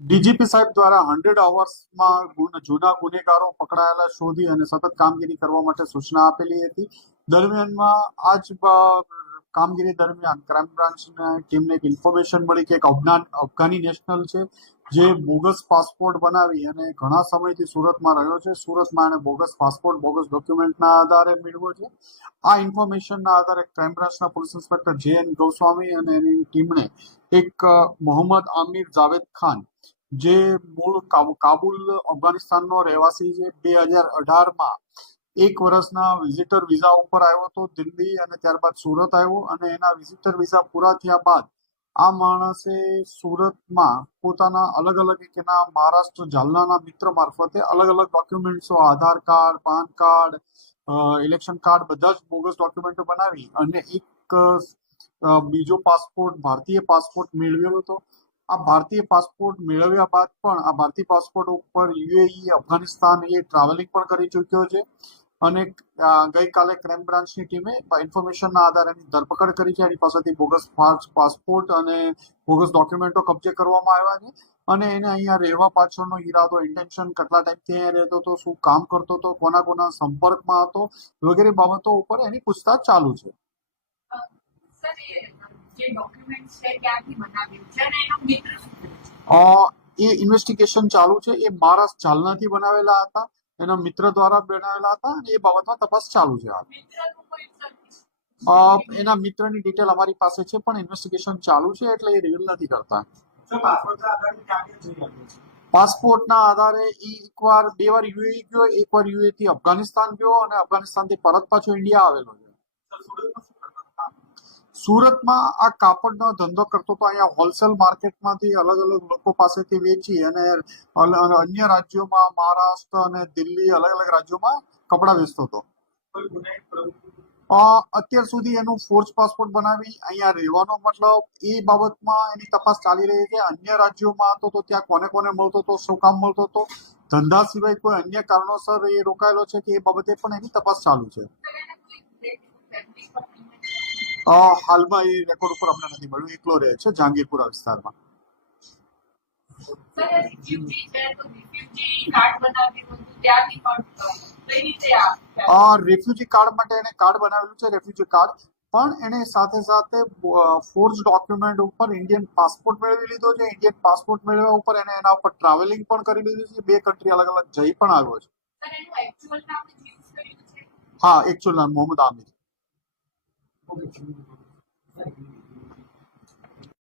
DGP સાહેબ દ્વારા 100 અવર્સમાં જૂના ગુનેગારો પકડાયેલા શોધી અને સતત કામગીરી કરવા માટે સૂચના આપેલી હતી. દરમિયાનમાં કામગીરી દરમિયાન ક્રાઇમ બ્રાન્ચની ટીમને એક ઇન્ફોર્મેશન મળી કે એક અફઘાની નેશનલ છે જે બોગસ પાસપોર્ટ બનાવી અને ઘણા સમયથી સુરતમાં રહ્યો છે. સુરતમાં એને બોગસ પાસપોર્ટ બોગસ ડોક્યુમેન્ટના આધારે મેળવ્યો છે. આ ઇન્ફોર્મેશનના આધારે ક્રાઇમ બ્રાન્ચના પોલીસ ઇન્સ્પેક્ટર જે.એન. ગોસ્વામી અને એની ટીમને એક મોહમ્મદ આમિર જાવેદ ખાન જે મૂળ કાબુલ અફઘાનિસ્તાનનો રહેવાસી છે, 2018માં 1 વર્ષના વિઝિટર વિઝા ઉપર આવ્યો હતો દિલ્હી અને ત્યારબાદ સુરત આવ્યો અને એના વિઝિટર વિઝા પૂરા થયા બાદ આ માણસે સુરતમાં પોતાના અલગ અલગ એના મહારાષ્ટ્ર જાલનાના મિત્ર મારફતે અલગ અલગ ડોક્યુમેન્ટ્સો Aadhaar card, PAN card, election card બધા જ બોગસ ડોક્યુમેન્ટો બનાવી અને એક બીજો પાસપોર્ટ ભારતીય પાસપોર્ટ મેળવ્યો હતો. આ ભારતીય પાસપોર્ટ મેળવ્યા બાદ પણ આ ભારતીય પાસપોર્ટ ઉપર યુએઈ અફઘાનિસ્તાન એ ટ્રાવેલિંગ પણ કરી ચૂક્યો છે અને ગઈકાલે ક્રાઇમ બ્રાન્ચની ટીમે ઇન્ફોર્મેશનના આધારે એની ધરપકડ કરી છે. એની પાસેથી બોગસ પાસપોર્ટ અને બોગસ ડોક્યુમેન્ટો કબજે કરવામાં આવ્યા છે અને એને અહીંયા રહેવા પાછળનો ઈરાદો, ઇન્ટેન્શન, કેટલા ટાઈમથી અહીંયા રહેતો હતો, શું કામ કરતો હતો, કોના કોના સંપર્કમાં હતો વગેરે બાબતો ઉપર એની પૂછતાછ ચાલુ છે. એ ઇન્વેસ્ટિગેશન ચાલુ છે. એ મહારાષ્ટ્ર જાલનાથી બનાવેલા હતા, એના મિત્ર દ્વારા બનાવેલા હતા અને એ બાબતમાં તપાસ ચાલુ છે. એના મિત્રની ડિટેલ અમારી પાસે છે પણ ઇન્વેસ્ટિગેશન ચાલુ છે એટલે એ રિવીલ નથી કરતા. પાસપોર્ટના આધારે એકવાર 2 વાર યુએઈ ગયો, એકવાર યુએઈ થી અફઘાનિસ્તાન ગયો અને અફઘાનિસ્તાનથી પરત પાછો ઇન્ડિયા આવેલો છે. સુરતમાં આ કાપડનો ધંધો કરતો હતો. અહીંયા હોલસેલ માર્કેટમાંથી અલગ અલગ લોકો પાસેથી વેચી અને અન્ય રાજ્યોમાં મહારાષ્ટ્ર અને દિલ્હી અલગ અલગ રાજ્યોમાં કપડા વેચતો હતો. અત્યાર સુધી એનું ફોર્જ પાસપોર્ટ બનાવી અહીંયા રહેવાનો મતલબ એ બાબતમાં એની તપાસ ચાલી રહી છે. અન્ય રાજ્યોમાં હતો તો ત્યાં કોને કોને મળતો હતો, શું કામ મળતો હતો, ધંધા સિવાય કોઈ અન્ય કારણોસર એ રોકાયેલો છે કે એ બાબતે પણ એની તપાસ ચાલુ છે. હાલમાં એ રેકોર્ડ ઉપર અમને નથી મળ્યું. એકલો રહે છે જહાંગીરપુરા વિસ્તારમાં. રેફ્યુજી કાર્ડ માટે એને કાર્ડ બનાવેલું છે, રેફ્યુજી કાર્ડ, પણ એને સાથે સાથે ફોર્જ ડોક્યુમેન્ટ ઉપર ઇન્ડિયન પાસપોર્ટ મેળવી લીધો છે. ઇન્ડિયન પાસપોર્ટ મેળવ્યા ઉપર એને એના ઉપર ટ્રાવેલિંગ પણ કરી લીધું છે. 2 કન્ટ્રી અલગ અલગ જઈ પણ આવ્યો છે. હા, એકચ્યુઅલ નામ મોહમ્મદ આમિર.